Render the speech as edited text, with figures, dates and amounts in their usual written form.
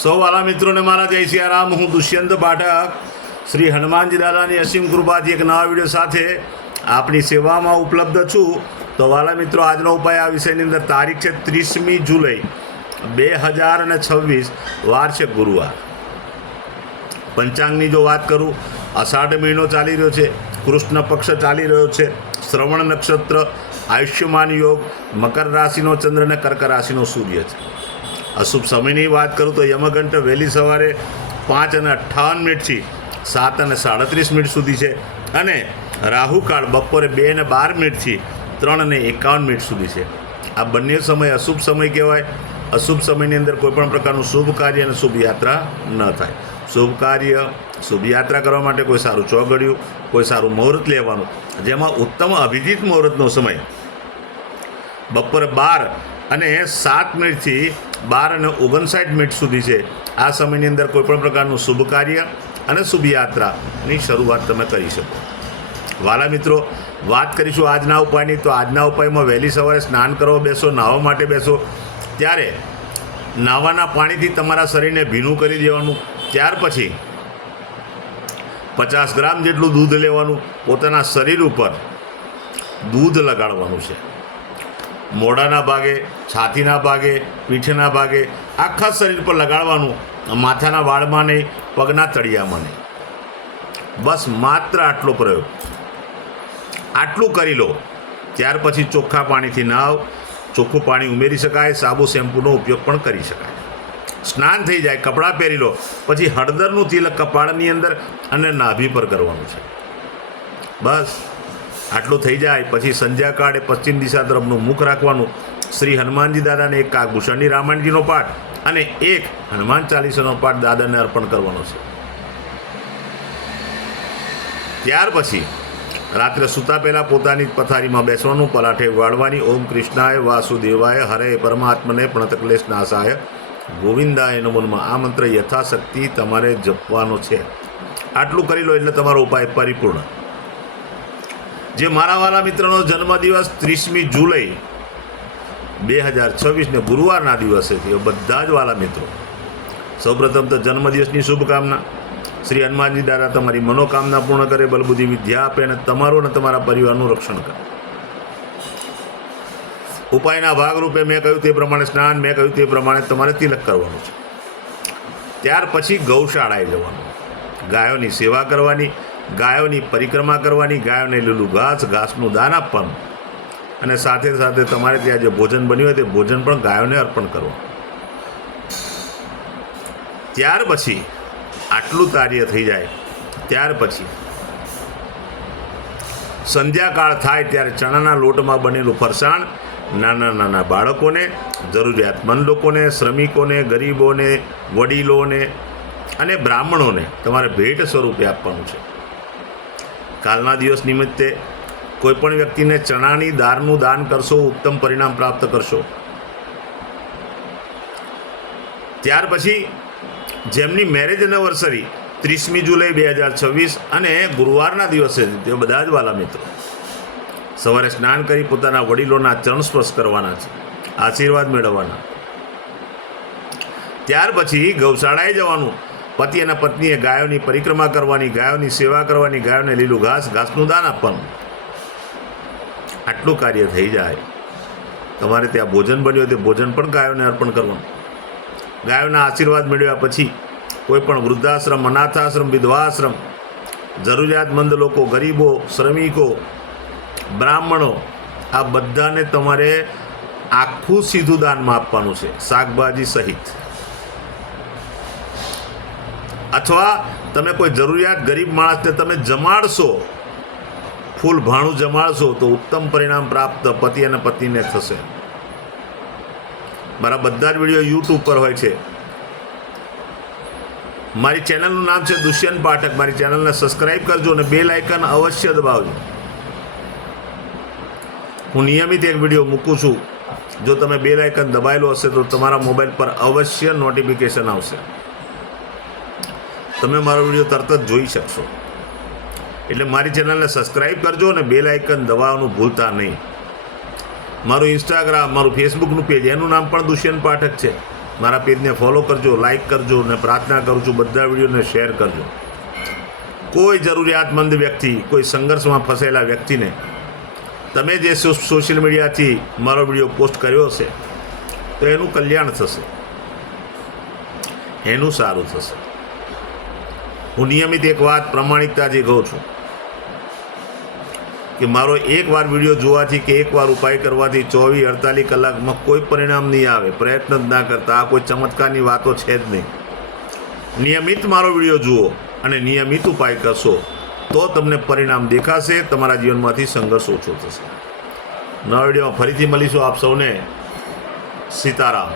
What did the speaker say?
સૌ વાલા મિત્રોને મારા જય સિયારામ. હું દુષ્યંત પાઠક શ્રી હનુમાનજી દાદાની અસીમ કૃપાથી એક નવા વિડીયો સાથે આપણી સેવામાં ઉપલબ્ધ છું. તો વાલા મિત્રો, આજનો ઉપાય આ વિષયની અંદર તારીખ છે 30મી જુલાઈ 2026, વાર છે ગુરુવાર. પંચાંગની જો વાત કરું, અષાઢ મહિનો ચાલી રહ્યો છે, કૃષ્ણ પક્ષ ચાલી રહ્યો છે, શ્રવણ નક્ષત્ર, આયુષ્યમાન યોગ, મકર રાશિનો ચંદ્ર અને કર્ક રાશિનો સૂર્ય છે. અશુભ સમયની વાત કરું તો યમઘંટ વહેલી સવારે 5:58 7:37 સુધી છે અને રાહુકાળ બપોરે 2:12 3:51 સુધી છે. આ બંને સમય અશુભ સમય કહેવાય. અશુભ સમયની અંદર કોઈપણ પ્રકારનું શુભ કાર્ય અને શુભ યાત્રા ન થાય. શુભ કાર્ય, શુભ યાત્રા કરવા માટે કોઈ સારું ચોઘડિયું, કોઈ સારું મુહૂર્ત લેવાનું, જેમાં ઉત્તમ અભિજીત મુહૂર્તનો સમય બપોરે 12:07 થી 12:59 સુધી છે. આ સમયની અંદર કોઈપણ પ્રકારનું શુભ કાર્ય અને શુભ યાત્રાની શરૂઆત તમે કરી શકો. વાલા મિત્રો, વાત કરીશું આજના ઉપાયની. તો આજના ઉપાયમાં વહેલી સવારે સ્નાન કરવા બેસો, નાહવા માટે બેસો, ત્યારે નાહવાના પાણીથી તમારા શરીરને ભીનું કરી દેવાનું. ત્યાર પછી 50 ગ્રામ જેટલું દૂધ લેવાનું, પોતાના શરીર ઉપર દૂધ લગાડવાનું છે. મોઢાના ભાગે, છાતીના ભાગે, પીઠના ભાગે, આખા શરીર પર લગાડવાનું. માથાના વાળમાં નહીં, પગના તળિયામાં નહીં. બસ માત્ર આટલો પ્રયોગ. આટલું કરી લો. ત્યાર પછી ચોખ્ખા પાણીથી નાવ. ચોખ્ખું પાણી ઉમેરી શકાય, સાબુ શેમ્પૂનો ઉપયોગ પણ કરી શકાય. સ્નાન થઈ જાય, કપડાં પહેરી લો, પછી હળદરનું તિલક કપાળની અંદર અને નાભી પર કરવાનું છે. બસ આટલું થઈ જાય પછી સંધ્યાકાળે પશ્ચિમ દિશા તરફનું મુખ રાખવાનું. શ્રી હનુમાનજી દાદાને એક કાગભૂષણની રામાયણજીનો પાઠ અને એક હનુમાન ચાલીસાનો પાઠ દાદાને અર્પણ કરવાનો છે. ત્યાર પછી રાત્રે સૂતા પહેલાં પોતાની પથારીમાં બેસવાનું, પલાઠે વાળવાની. ઓમ કૃષ્ણાય વાસુદેવાય હરે પરમાત્મને પ્રણતક્લેશ નાશાય ગોવિંદાય નમો નમઃ. આ મંત્ર યથાશક્તિ તમારે જપવાનો છે. આટલું કરી લો એટલે તમારો ઉપાય પરિપૂર્ણ. જે મારા વાલા મિત્રનો જન્મદિવસ 30મી જુલાઈ 2026 ને ગુરુવારના દિવસે છે, એ બધા જ વાલા મિત્રો સૌપ્રથમ તો જન્મદિવસની શુભકામના. શ્રી હનુમાનજી દાદા તમારી મનોકામના પૂર્ણ કરે, બલબુદ્ધિ વિદ્યા આપે અને તમારું અને તમારા પરિવારનું રક્ષણ કરે. ઉપાયના ભાગરૂપે મેં કહ્યું તે પ્રમાણે સ્નાન, મેં કહ્યું તે પ્રમાણે તમારે તિલક કરવાનું છે. ત્યાર પછી ગૌશાળાએ જવાનું, ગાયોની સેવા કરવાની, ગાયોની પરિક્રમા કરવાની, ગાયોને લીલું ઘાસનું દાન આપવાનું અને સાથે સાથે તમારે ત્યાં જે ભોજન બન્યું હોય તે ભોજન પણ ગાયોને અર્પણ કરવાનું. ત્યાર પછી આટલું કાર્ય થઈ જાય, ત્યાર પછી સંધ્યાકાળ થાય ત્યારે ચણાના લોટમાં બનેલું ફરસાણ નાના નાના બાળકોને, જરૂરિયાતમંદ લોકોને, શ્રમિકોને, ગરીબોને, વડીલોને અને બ્રાહ્મણોને તમારે ભેટ સ્વરૂપે આપવાનું છે. કાલના દિવસ નિમિત્તે કોઈપણ વ્યક્તિને ચણાની દાળનું દાન કરશો, ઉત્તમ પરિણામ પ્રાપ્ત કરશો. ત્યાર પછી જેમની મેરેજ એનિવર્સરી 30મી જુલાઈ 2026 અને ગુરુવારના દિવસે તે બધા જ વાલા મિત્રો સવારે સ્નાન કરી પોતાના વડીલોના ચરણ સ્પર્શ કરવાના છે, આશીર્વાદ મેળવવાના. ત્યાર પછી ગૌશાળાએ જવાનું. પતિ અને પત્નીએ ગાયોની પરિક્રમા કરવાની, ગાયોની સેવા કરવાની, ગાયોને લીલું ઘાસનું દાન આપવાનું. આટલું કાર્ય થઈ જાય, તમારે ત્યાં ભોજન બન્યું તે ભોજન પણ ગાયોને અર્પણ કરવાનું. ગાયોના આશીર્વાદ મેળવ્યા પછી કોઈ પણ વૃદ્ધાશ્રમ, અનાથાશ્રમ, વિધવાશ્રમ, જરૂરિયાતમંદ લોકો, ગરીબો, શ્રમિકો, બ્રાહ્મણો, આ બધાને તમારે આખું સીધું દાનમાં આપવાનું છે, શાકભાજી સહિત. અથવા તમે કોઈ જરૂરિયાત ગરીબ માણસને તમે જમાડશો, ફૂલ ભાણું જમાડશો તો ઉત્તમ પરિણામ પ્રાપ્ત પતિ અને પત્નીને થશે. મારા બધા જ વિડીયો યુટ્યુબ પર હોય છે. મારી ચેનલનું નામ છે દુષ્યંત પાઠક. મારી ચેનલને સબસ્ક્રાઈબ કરજો અને બેલ આઇકન અવશ્ય દબાવજો. હું નિયમિત એક વિડીયો મૂકું છું. જો તમે બેલ આઇકન દબાવેલો હશે તો તમારા મોબાઈલ પર અવશ્ય નોટિફિકેશન આવશે. તમે મારો વિડીયો તરત જ જોઈ શકશો. એટલે મારી ચેનલને સબસ્ક્રાઈબ કરજો અને બેલ આઇકન દબાવવાનું ભૂલતા નહીં. મારું ઇન્સ્ટાગ્રામ, મારું ફેસબુકનું પેજ, એનું નામ પણ દુષ્યંત પાઠક છે. મારા પેજને ફોલો કરજો, લાઈક કરજો અને પ્રાર્થના કરું છું બધા વિડીયોને શેર કરજો. કોઈ જરૂરિયાતમંદ વ્યક્તિ, કોઈ સંઘર્ષમાં ફસેલા વ્યક્તિને તમે જે સોશિયલ મીડિયાથી મારો વિડીયો પોસ્ટ કર્યો હશે તો એનું કલ્યાણ થશે, એનું સારું થશે. હું નિયમિત એક વાત પ્રમાણિકતાથી કહું છું કે મારો એકવાર વિડીયો જોવાથી કે એકવાર ઉપાય કરવાથી 24-48 કલાકમાં કોઈ પરિણામ નહીં આવે. પ્રયત્ન જ ના કરતા. આ કોઈ ચમત્કારની વાતો છે જ નહીં. નિયમિત મારો વિડીયો જુઓ અને નિયમિત ઉપાય કરશો તો તમને પરિણામ દેખાશે, તમારા જીવનમાંથી સંઘર્ષ ઓછો થશે. નવા વિડીયોમાં ફરીથી મળીશું. આપ સૌને સીતારામ.